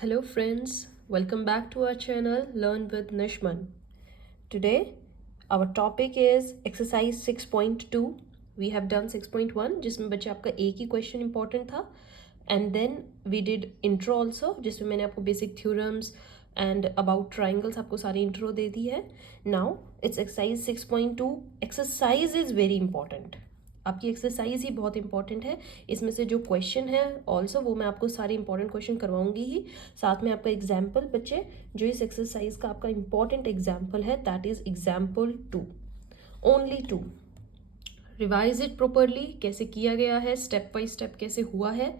Hello friends, welcome back to our channel Learn with Nishman. Today our topic is exercise 6.2. We have done 6.1 जिसमें बच्चे आपका एक ही question important था and then we did intro also जिसमें मैंने आपको basic theorems and about triangles आपको सारी intro दे दी है. Now it's exercise 6.2. Exercise is very important. आपकी एक्सरसाइज ही बहुत इंपॉर्टेंट है. इसमें से जो क्वेश्चन है ऑल्सो वो मैं आपको सारे इंपॉर्टेंट क्वेश्चन करवाऊंगी ही. साथ में आपका एग्जाम्पल बच्चे जो इस एक्सरसाइज का आपका इंपॉर्टेंट एग्जाम्पल है that is example 2, only 2. Revise it properly, कैसे किया गया है, स्टेप बाय स्टेप कैसे हुआ है.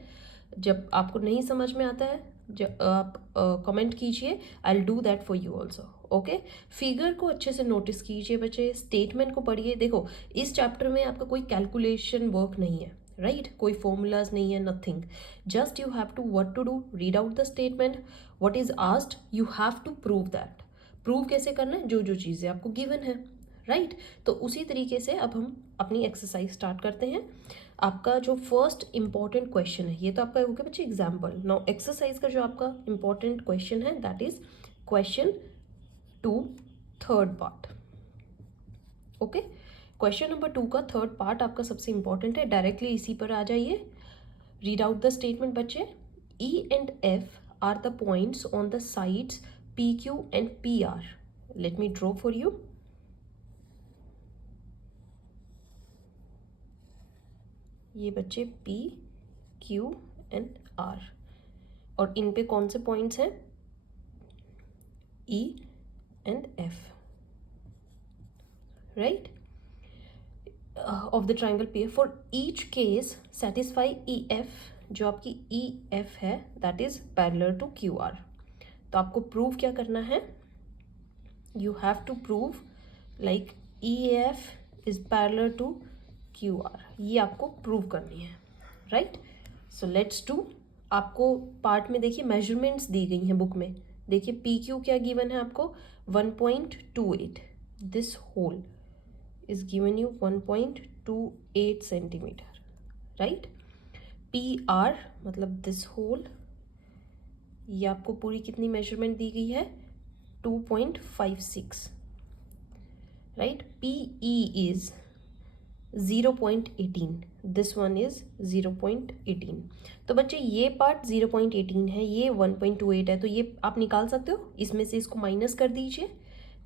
जब आपको नहीं समझ में आता है जब आप कमेंट कीजिए, I will do that for you also. Okay, figure को अच्छे से नोटिस कीजिए बच्चे, स्टेटमेंट को पढ़िए. देखो इस चैप्टर में आपका कोई कैलकुलेशन वर्क नहीं है, राइट कोई फॉर्मूलाज नहीं है, nothing. Just you have to what to do, read out the statement, what is asked, you have to prove that. Prove कैसे करना है, जो जो चीज़ें आपको गिवन है, राइट. तो उसी तरीके से अब हम अपनी एक्सरसाइज स्टार्ट करते हैं. आपका जो फर्स्ट इंपॉर्टेंट क्वेश्चन है, ये तो आपका हो गया बच्चे एग्जाम्पल. नाउ एक्सरसाइज का जो आपका इंपॉर्टेंट क्वेश्चन है that is question 2 third part. Okay, question number 2 का थर्ड पार्ट आपका सबसे इंपॉर्टेंट है. डायरेक्टली इसी पर आ जाइए. रीड आउट द स्टेटमेंट बच्चे. E and F are the points on the sides PQ and PR. Let me draw for you. ये बच्चे P, Q and R और इन पे कौन से पॉइंट्स हैं, E and F, right? Of the triangle PF. For each case satisfy EF, जो आपकी EF है that is parallel to QR. तो आपको प्रूव क्या करना है, you have to prove like EF is parallel to QR. ये आपको प्रूव करनी है, राइट. So let's do. आपको पार्ट में देखिए मेजरमेंट्स दी गई हैं बुक में. देखिए पी क्यू क्या गिवन है आपको, 1.28. This whole is given you 1.28 centimetre, right. P R मतलब दिस होल, ये आपको पूरी कितनी मेजरमेंट दी गई है, 2.56, right. P E is 0.18, this one is 0.18. तो बच्चे ये पार्ट 0.18 है, ये 1.28 है, तो ये आप निकाल सकते हो. इसमें से इसको माइनस कर दीजिए,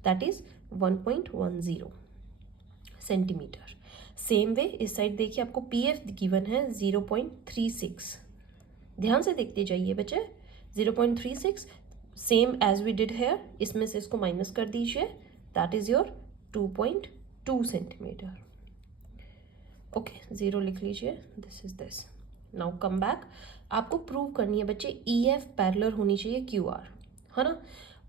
that is 1.10 centimetre. Same way इस साइड देखिए आपको पी एफ गिवन है 0.36. ध्यान से देखते जाइए बच्चे, 0.36 same as we did here. इसमें से इसको माइनस कर दीजिए, that is your 2.2 centimetre. Okay, zero लिख लीजिए, this is this. Now come back. आपको प्रूव करनी है बच्चे ई एफ पैरेलल होनी चाहिए क्यू आर, है ना.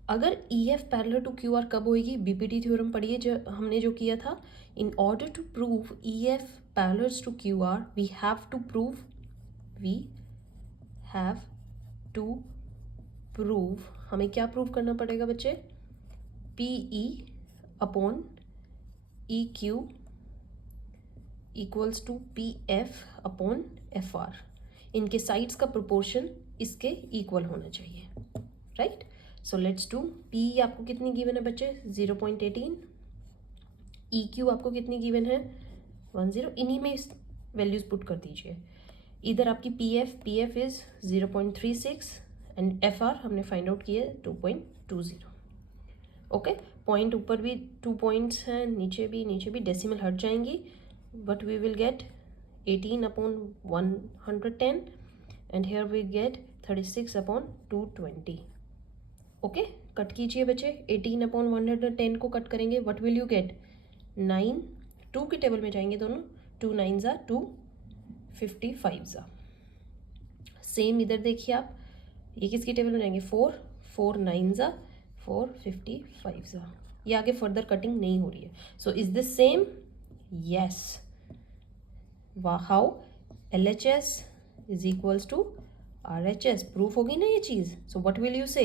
अगर E F parallel to Q R कब होएगी, बीपीटी थ्योरम पढ़िए जो हमने जो किया था. In order to prove E F parallel to Q R we have to prove, हमें क्या प्रूव करना पड़ेगा बच्चे, P E upon E Q equals to P F upon F R. इनके साइड्स का प्रोपोर्शन इसके इक्वल होना चाहिए, right. So let's do. P आपको कितनी गिवन है बच्चे, 0.18. ई क्यू आपको कितनी गिवन है, 10. इन्हीं में वैल्यूज पुट कर दीजिए. इधर आपकी P F is 0.36 and F R हमने फाइंड आउट किया 2.20. ओके, पॉइंट ऊपर भी 2 पॉइंट्स हैं, नीचे भी डेसिमल हट जाएंगी, but we will get 18 upon 110 and here we get 36 upon 220. Okay, cut कीजिए बच्चे. 18 अपॉन 110 को कट करेंगे, what will you get, 9. 2 के टेबल में जाएंगे दोनों, 2 9s are 2, 55s are. Same इधर देखिए आप, ये किसकी टेबल में जाएंगे, 4 9s are 4, 55s are. ये आगे फर्दर कटिंग नहीं हो रही है. So is this same, yes. How, LHS is equals to RHS. Proof होगी ना ये चीज. So what will you say,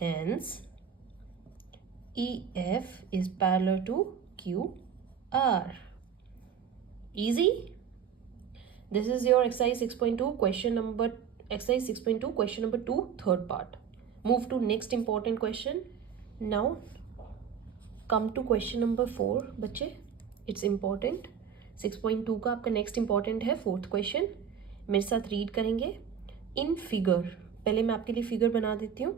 hence EF is parallel to QR. Easy. This is your exercise 6.2 question number exercise 6.2 question number 2 third part. Move to next important question. Now come to question number 4 बच्चे, it's important. 6.2 का आपका next important है fourth question. मेरे साथ read करेंगे. In figure, पहले मैं आपके लिए फिगर बना देती हूँ.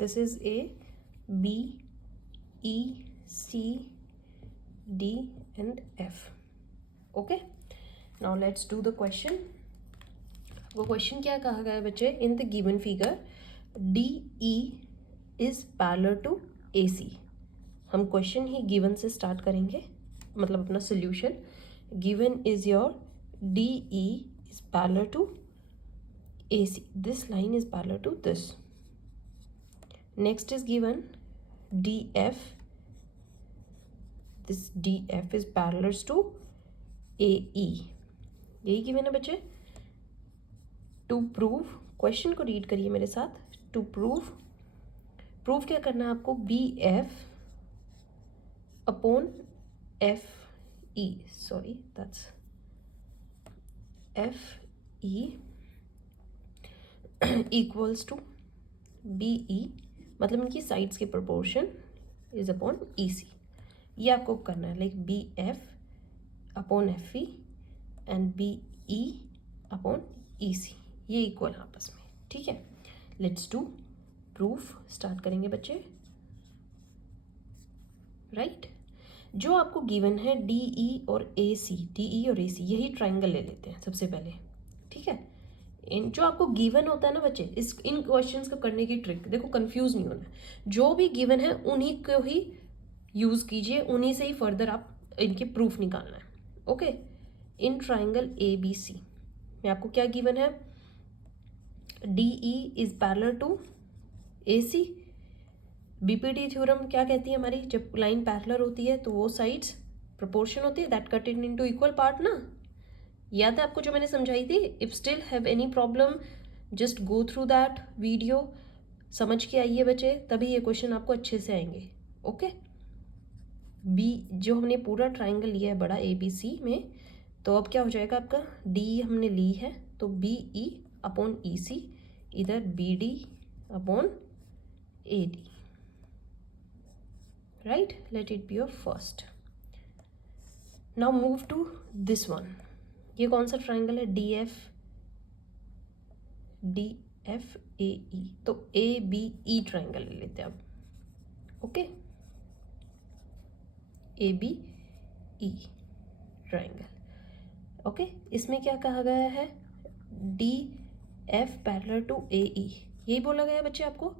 This is A, B, E, C, D and F. Okay. Now let's do the question. वो क्वेश्चन क्या कहा गया है बच्चे? In the given figure DE is parallel to AC. हम क्वेश्चन ही गिवन से स्टार्ट करेंगे, मतलब अपना solution. Given is your DE is parallel to AC. This line is parallel to this. Next is given DF. This DF is parallel to AE. यही given है बच्चे. To prove, question को read करिए मेरे साथ. To prove, प्रूव क्या करना है आपको? BF upon FE. Sorry, that's FE equals to BE, मतलब इनकी साइड्स के प्रोपोर्शन इज अपॉन EC. ये आपको करना है, like BF upon FE and BE upon EC, ये इक्वल है आपस में. ठीक है, लेट्स डू प्रूफ. स्टार्ट करेंगे बच्चे. राइट, जो आपको गिवन है DE और AC, DE और AC, यही ट्राइंगल ले लेते हैं सबसे पहले. ठीक है, इन जो आपको गिवन होता है ना बच्चे, इन क्वेश्चंस को करने की ट्रिक देखो, कंफ्यूज नहीं होना. जो भी गिवन है उन्हीं को ही यूज कीजिए, उन्हीं से ही फर्दर आप इनके प्रूफ निकालना है. ओके, इन ट्राइंगल ABC में आपको क्या गिवन है? DE is parallel to AC. BPT theorem क्या कहती है हमारी? जब लाइन पैरेलल होती है तो वो साइड्स प्रोपोर्शन होती है, that cut it into equal part ना. याद है आपको जो मैंने समझाई थी? If still have any problem just go through that video, समझ के आइए बच्चे, तभी ये क्वेश्चन आपको अच्छे से आएंगे. ओके, बी जो हमने पूरा ट्राइंगल लिया है बड़ा ABC में, तो अब क्या हो जाएगा आपका? DE हमने ली है तो BE अपॉन EC, इधर BD upon AD. Right, let it be your first. Now move to this one. ये कौन सा ट्राइंगल है? DFAE. तो ABE ट्राइंगल ले लेते हैं अब. Okay, ABE triangle. ओके, इसमें क्या कहा गया है? DF पैरेलल टू AE, यही बोला गया है बच्चे आपको.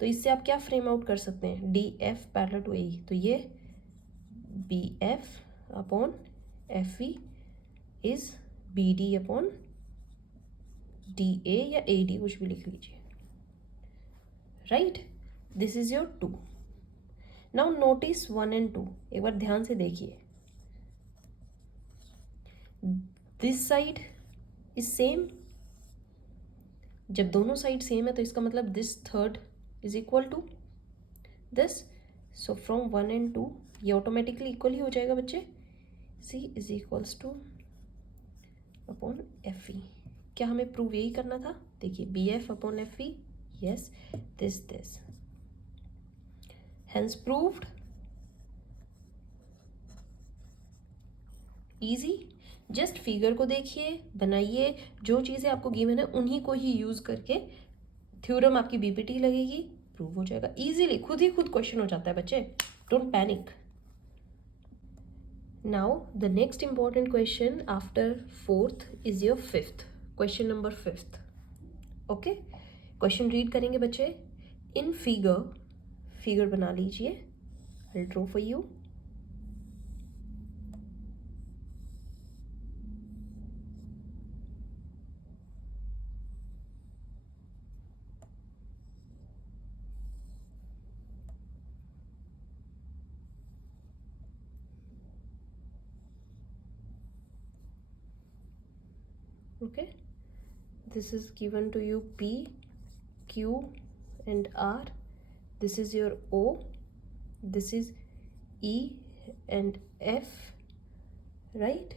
तो इससे आप क्या फ्रेम आउट कर सकते हैं? DF पैरेलल टू AE, तो ये BF upon FE is BD upon DA या AD, कुछ भी लिख लीजिए. Right, this is your 2. Now notice 1 and 2, एक बार ध्यान से देखिए. This side is same. जब दोनों साइड सेम है तो इसका मतलब this third is equal to this. So from 1 and 2 ये ऑटोमेटिकली इक्वल ही हो जाएगा बच्चे. C is equals two upon FE. क्या हमें प्रूव यही करना था? देखिए, BF upon FE, yes, this hence proved. Easy. Just figure को देखिए, बनाइए, जो चीज़ें आपको गिवन है उन्हीं को ही यूज करके थ्योरम आपकी BPT लगेगी, प्रूव हो जाएगा इजीली. खुद ही खुद क्वेश्चन हो जाता है बच्चे, don't panic. Now the next important question after 4th is your 5th. Question number 5th. Okay, question read करेंगे बच्चे. In figure बना लीजिए. I'll draw for you. Okay, this is given to you P, Q and R. This is your O, this is E and F, right?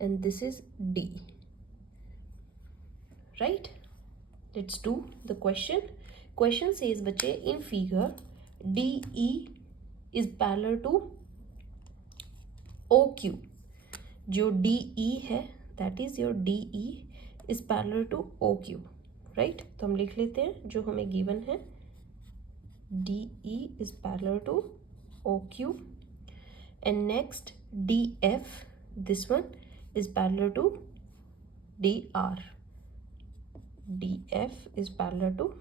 And this is D, right? Let's do the question. Question says बच्चे, in figure DE is parallel to OQ. जो DE है, that is your DE is parallel to OQ, right? तो हम लिख लेते हैं जो हमें given है, DE is parallel to OQ. And next DF, this one is parallel to DR. DF is parallel to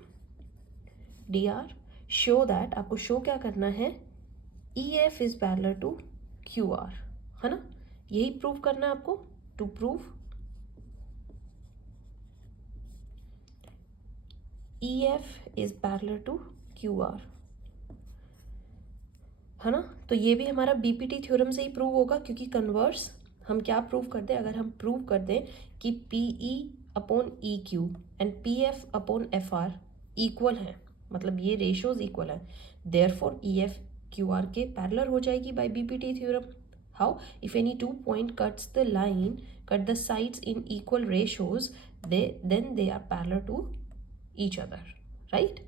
DR. Show that, आपको show क्या करना है, EF is parallel to QR, है ना? यही प्रूव करना है आपको. To prove EF is parallel to QR, है ना? तो ये भी हमारा BPT थ्योरम से ही प्रूव होगा, क्योंकि कन्वर्स हम क्या प्रूव कर दें, अगर हम प्रूव कर दें कि PE upon EQ and PF upon FR equal है, मतलब ये रेशियोज इक्वल है, देयरफॉर EF QR के पैरेलल हो जाएगी by BPT theorem. How? If any two point cuts the line, cut the sides in equal ratios, then they are parallel to each other, right?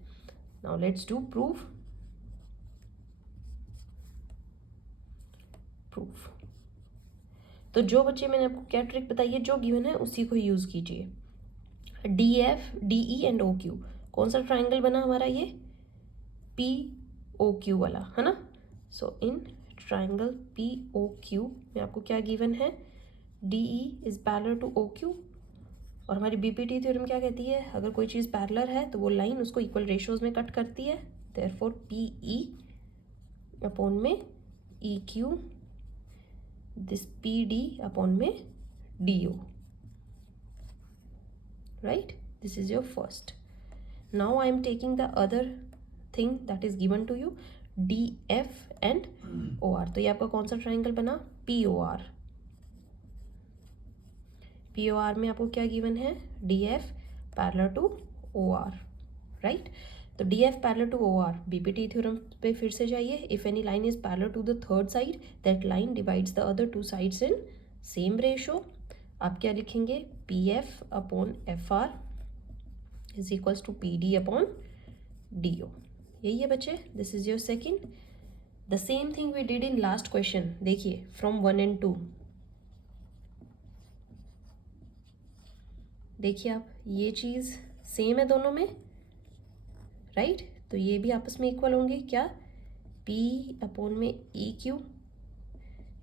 Now let's do proof. तो जो बच्चे मैंने आपको क्या trick बताई है, जो गिवन है उसी को यूज कीजिए. DF, DE एंड OQ, कौन सा ट्राइंगल बना हमारा, ये POQ वाला, है ना? सो इन ट्राइंगल POQ में आपको क्या गिवन है, DE is parallel to OQ. और हमारी BPT थ्योरम क्या कहती है, अगर कोई चीज़ पैरेलल है तो वो लाइन उसको इक्वल रेशियोज में कट करती है, देयरफॉर PE अपॉन में EQ, this PD upon में DO, right? This is your first. Now I am taking the other thing that is given to you, DF and OR. तो ये आपका कौन सा ट्राइंगल बना, POR. POR में आपको क्या गिवन है, DF parallel to OR, right? तो DF parallel to OR, BPT theorem पे फिर से जाइए. If any line is parallel to the third side, that line divides the other two sides in same ratio. आप क्या लिखेंगे, PF upon FR is equals to PD upon DO. यही है बच्चे, this is your second. The same thing we did in last question. देखिए from 1 and 2, देखिए आप, ये चीज़ सेम है दोनों में, राइट? तो ये भी आपस में इक्वल होंगे. क्या, P अपॉन में EQ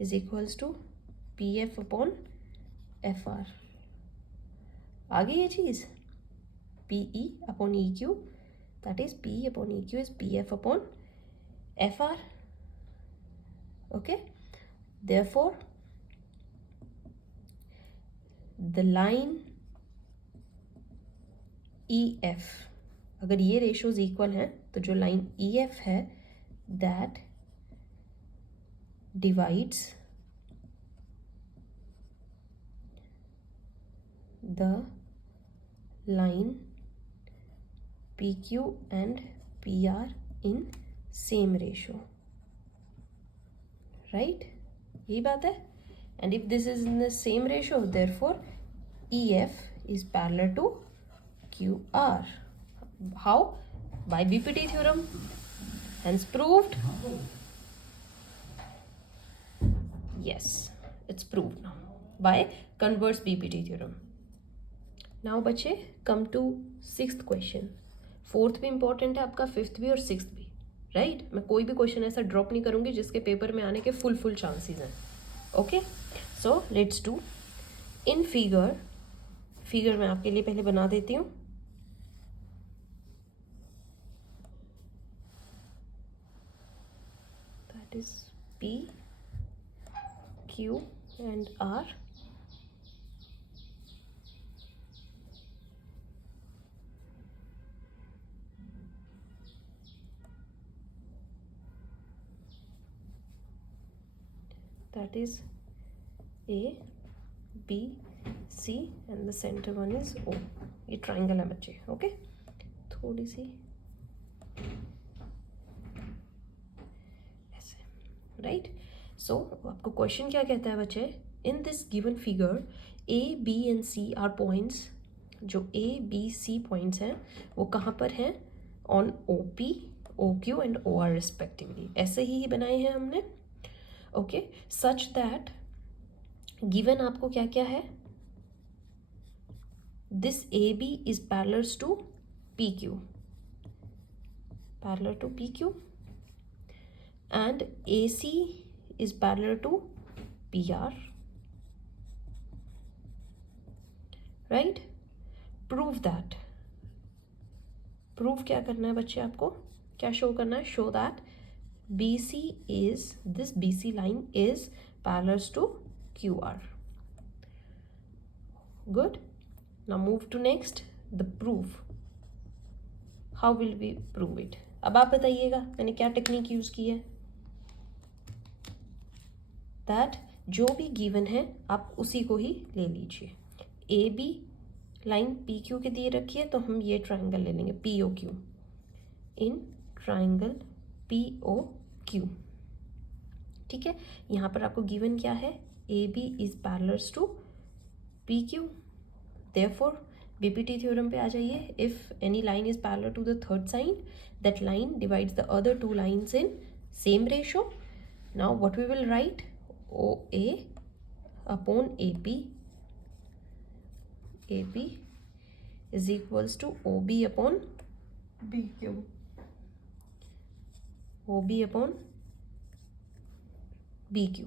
is equals to PF upon FR. आ गई ये चीज़, PE upon EQ, that is P upon EQ is PF upon FR. Okay, therefore the line EF, अगर ये रेशियोज इक्वल हैं तो जो लाइन EF है that divides the line PQ and PR in same ratio, right? यही बात है. And if this is in the same ratio, therefore EF is parallel to QR. How? By BPT theorem. Hence proved. Yes, it's proved now by converse BPT theorem. Now बच्चे, come to sixth question. Fourth भी important है आपका, fifth भी और sixth भी, right? मैं कोई भी क्वेश्चन ऐसा ड्रॉप नहीं करूंगी जिसके पेपर में आने के फुल चांसेस हैं. Okay, so let's do. In figure मैं आपके लिए पहले बना देती हूँ. That is P, Q and R. That is A, B C and the center one is O. ये ट्राइंगल है बच्चे. ओके, थोड़ी सी ऐसे, राइट. सो आपको क्वेश्चन क्या कहता है बच्चे? In this given figure A, B and C are points. जो A, B, C पॉइंट्स हैं वो कहाँ पर हैं? On OP, OQ and OR respectively. ऐसे ही बनाए हैं हमने. ओके, सच दैट गिवन आपको क्या क्या है? This AB is parallel to PQ, parallel to PQ, and AC is parallel to PR, right? Prove that. Prove क्या करना है बच्चे? आपको क्या शो करना है? Show that BC is, this BC line is parallel to QR. Good. Now move to next, the proof. How will we prove it? अब आप बताइएगा मैंने क्या टेक्निक यूज की है. दैट जो भी गिवन है आप उसी को ही ले लीजिए. AB लाइन PQ के दिए रखी है तो हम ये ट्राइंगल ले लेंगे POQ. इन ट्राइंगल POQ, ठीक है. यहाँ पर आपको गिवन क्या है? AB is parallel to PQ. Therefore BPT theorem पे आ जाइए. If any line is parallel to the third side, that line divides the other two lines in same ratio. Now what we will write? OA upon AP, AP is equals to OB upon BQ, OB upon BQ.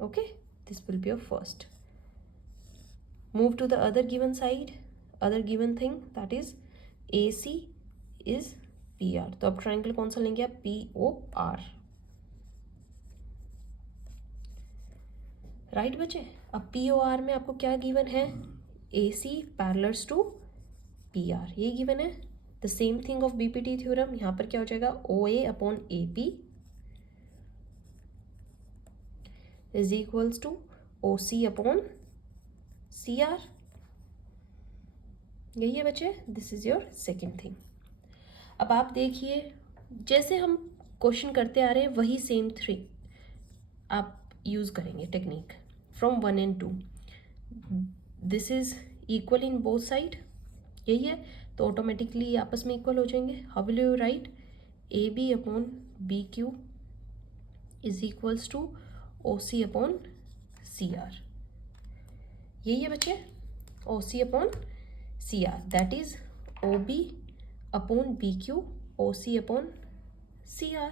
Okay, this will be your first. Move to the other given side, other given thing, that is AC is PR. तो अब triangle कौन सा लेंगे आप? POR. Right बच्चे. अब POR में आपको क्या गिवन है? AC पैरेलल टू PR, ये गिवन है. The same thing of BPT theorem. यहाँ पर क्या हो जाएगा? OA upon AP is equals to OC upon CR. यही है बच्चे. This is your second thing. अब आप देखिए जैसे हम क्वेश्चन करते आ रहे हैं वही सेम 3 आप यूज करेंगे technique from 1 and 2. This is equal in both side, यही है तो ऑटोमेटिकली आपस में इक्वल हो जाएंगे. How will you write? AB upon BQ is equals to OC upon CR. यही है बच्चे. OC upon CR, that is OB upon BQ, OC upon CR.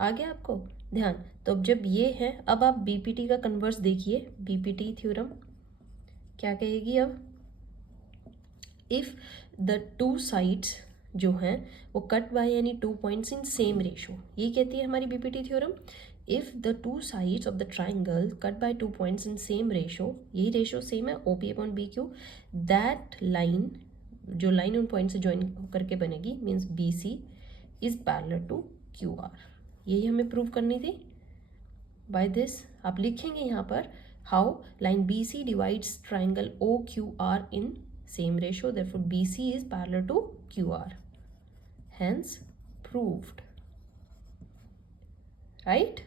आ गया आपको ध्यान? तो अब जब ये है, अब आप BPT का कन्वर्स देखिए. BPT थ्योरम क्या कहेगी? अब इफ द टू साइड्स जो हैं वो cut by any 2 points in same ratio, ये कहती है हमारी BPT theorem. If the two sides of the triangle cut by 2 points in same ratio, यही रेशो सेम है OP upon BQ, that line, जो लाइन उन पॉइंट से ज्वाइन करके बनेगी, means BC is parallel to QR. यही हमें प्रूव करनी थी. बाय दिस आप लिखेंगे यहाँ पर how line BC divides triangle OQR in same ratio, therefore BC is parallel to QR, hence proved. Right?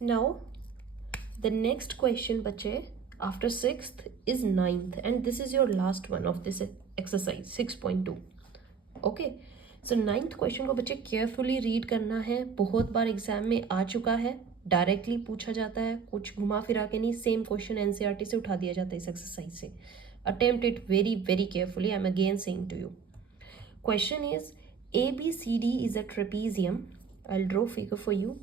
Now the next question बच्चे after 6th is 9th and this is your last one of this exercise 6.2. Okay, so 9th question को बच्चे carefully read करना है. बहुत बार exam में आ चुका है, directly पूछा जाता है, कुछ घुमा फिरा के नहीं. सेम क्वेश्चन NCERT से उठा दिया जाता है इस एक्सरसाइज से. Attempt it very very carefully. I am again saying to you. Question is ABCD is a trapezium. I will draw figure for you.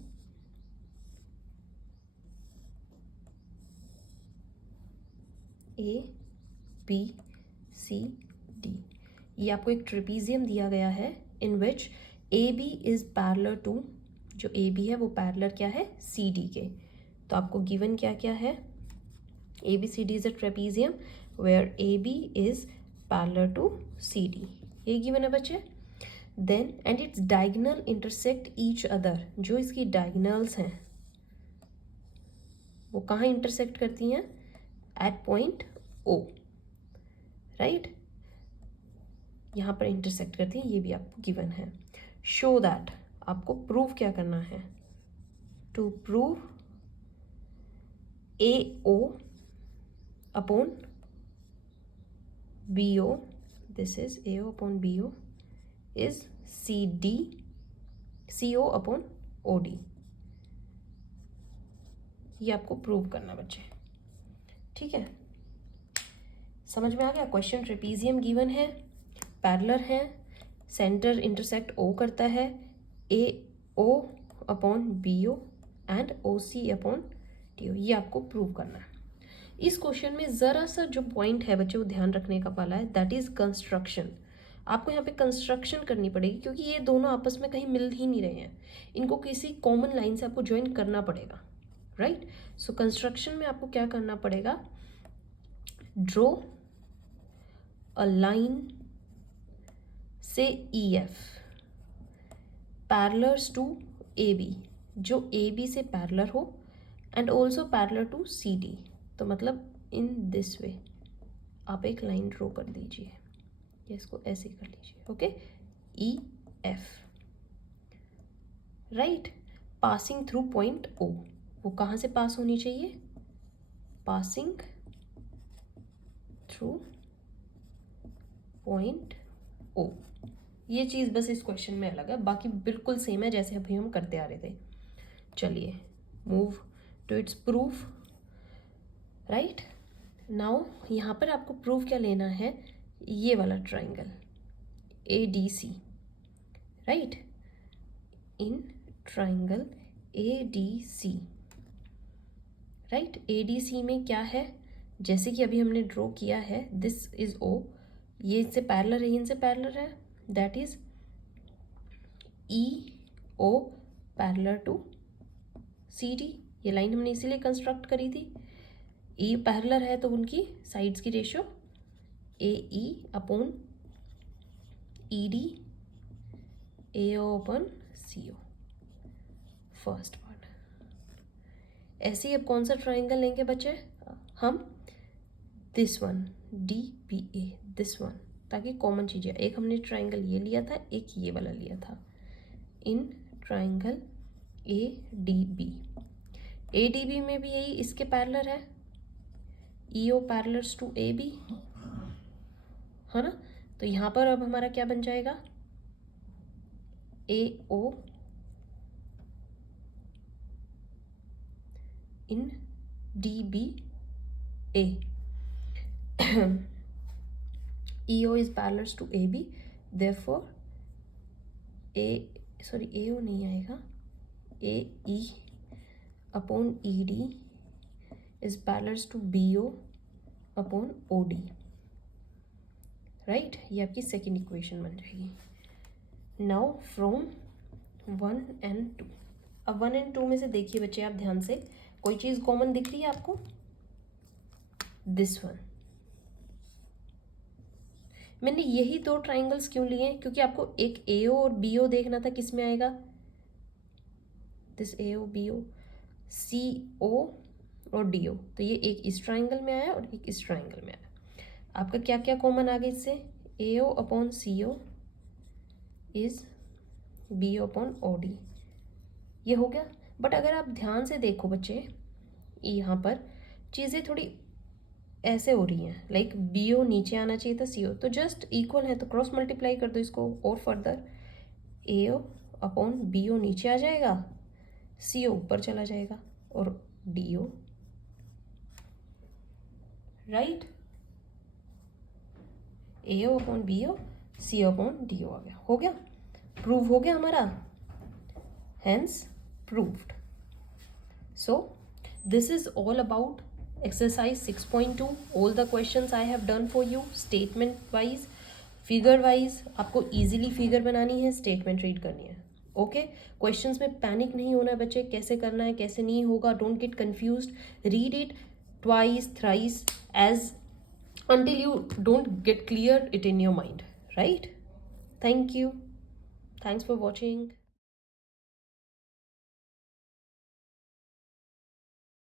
ABCD, ये आपको एक ट्रेपीजियम दिया गया है in which AB is parallel to, जो AB है वो parallel क्या है? CD के. तो आपको गिवन क्या क्या है? ABCD is a trapezium where AB is parallel to CD, ये गिवन है बच्चे. Then and its diagonal intersect each other, जो इसकी डायगोनल्स हैं वो कहाँ इंटरसेक्ट करती हैं? एट पॉइंट ओ, राइट, यहाँ पर इंटरसेक्ट करती है, ये भी आपको गिवन है. शो दैट, आपको प्रूव क्या करना है, to prove A O upon B O, this is A O upon B O is C D C O upon O D. ये आपको प्रूव करना बच्चे, ठीक है. समझ में आ गया. क्वेश्चन ट्रेपीजियम गिवन है, पैरेलल है, सेंटर इंटरसेक्ट ओ करता है, A O upon B O and O C upon T O. ये आपको प्रूव करना है. इस क्वेश्चन में ज़रा सा जो पॉइंट है बच्चे वो ध्यान रखने का वाला है, दैट इज़ कंस्ट्रक्शन. आपको यहाँ पे कंस्ट्रक्शन करनी पड़ेगी क्योंकि ये दोनों आपस में कहीं मिल ही नहीं रहे हैं. इनको किसी कॉमन लाइन से आपको ज्वाइन करना पड़ेगा, राइट. सो कंस्ट्रक्शन में आपको क्या करना पड़ेगा, ड्रॉ अ लाइन से E F parallel to A B, जो ए बी से पैरेलल हो and also parallel to C D. तो मतलब इन दिस वे आप एक लाइन ड्रॉ कर दीजिए, या इसको ऐसे कर लीजिए, okay. E F, right, passing through point O. वो कहाँ से पास होनी चाहिए, पासिंग थ्रू पॉइंट ओ. ये चीज़ बस इस क्वेश्चन में अलग है, बाकी बिल्कुल सेम है जैसे अभी हम करते आ रहे थे. चलिए move to its proof, right. Now यहाँ पर आपको प्रूफ क्या लेना है, ये वाला triangle A D C, right. In triangle A D C, right, A D C में क्या है, जैसे कि अभी हमने ड्रॉ किया है, दिस इज ओ, ये इनसे पैरेलल है, इनसे पैरेलल है, that is E O parallel to C D. ये लाइन हमने इसीलिए कंस्ट्रक्ट करी थी. ई पैरेलल है तो उनकी साइड्स की ratio A E upon E D, A O upon C O, first part. ऐसे ही अब कौन सा ट्राइंगल लेंगे बच्चे हम, this one D B A, this one, ताकि कॉमन चीज़ें, एक हमने ट्राइंगल ये लिया था, एक ये वाला लिया था. In triangle A D B, A D B में भी यही इसके पैरेलल है, E O parallels to A B, है ना. तो यहाँ पर अब हमारा क्या बन जाएगा, A O in D B A, E O is parallels to A B, therefore A, sorry A O नहीं आएगा, A E upon E D is parallels to B O upon O D, right. ये आपकी second equation बन जाएगी. Now from 1 and 2, अब 1 and 2 में से देखिए बच्चे आप ध्यान से, कोई चीज़ कॉमन दिख रही है आपको, दिस वन. मैंने यही दो ट्राइंगल्स क्यों लिए, क्योंकि आपको एक ए ओ और बी ओ देखना था, किस में आएगा, this A O B O, सी ओ और डी ओ. तो ये एक इस ट्राइंगल में आया और एक इस ट्राइंगल में आया. आपका क्या क्या कॉमन आ गया इससे, A O upon C O is B O upon O D, ये हो गया. बट अगर आप ध्यान से देखो बच्चे, यहाँ पर चीज़ें थोड़ी ऐसे हो रही हैं, लाइक बी ओ नीचे आना चाहिए था सी ओ, तो जस्ट इक्वल है तो क्रॉस मल्टीप्लाई कर दो इसको और फर्दर, ए ओ अपॉन बी ओ नीचे आ जाएगा, सी ओ ऊपर चला जाएगा, और डी ओ, राइट, ए ओ अपॉन बी ओ, सी ओ अपॉन डी ओ आ गया. हो गया, प्रूव हो गया हमारा, hence proved. So this is all about exercise 6.2. all the questions I have done for you, statement wise, figure wise. आपको easily figure बनानी है, statement read करनी है, ओके. क्वेश्चंस में पैनिक नहीं होना है बच्चे, कैसे करना है कैसे नहीं होगा, don't get confused, read it twice thrice as until you don't get clear it in your mind, right. Thank you, thanks for watching.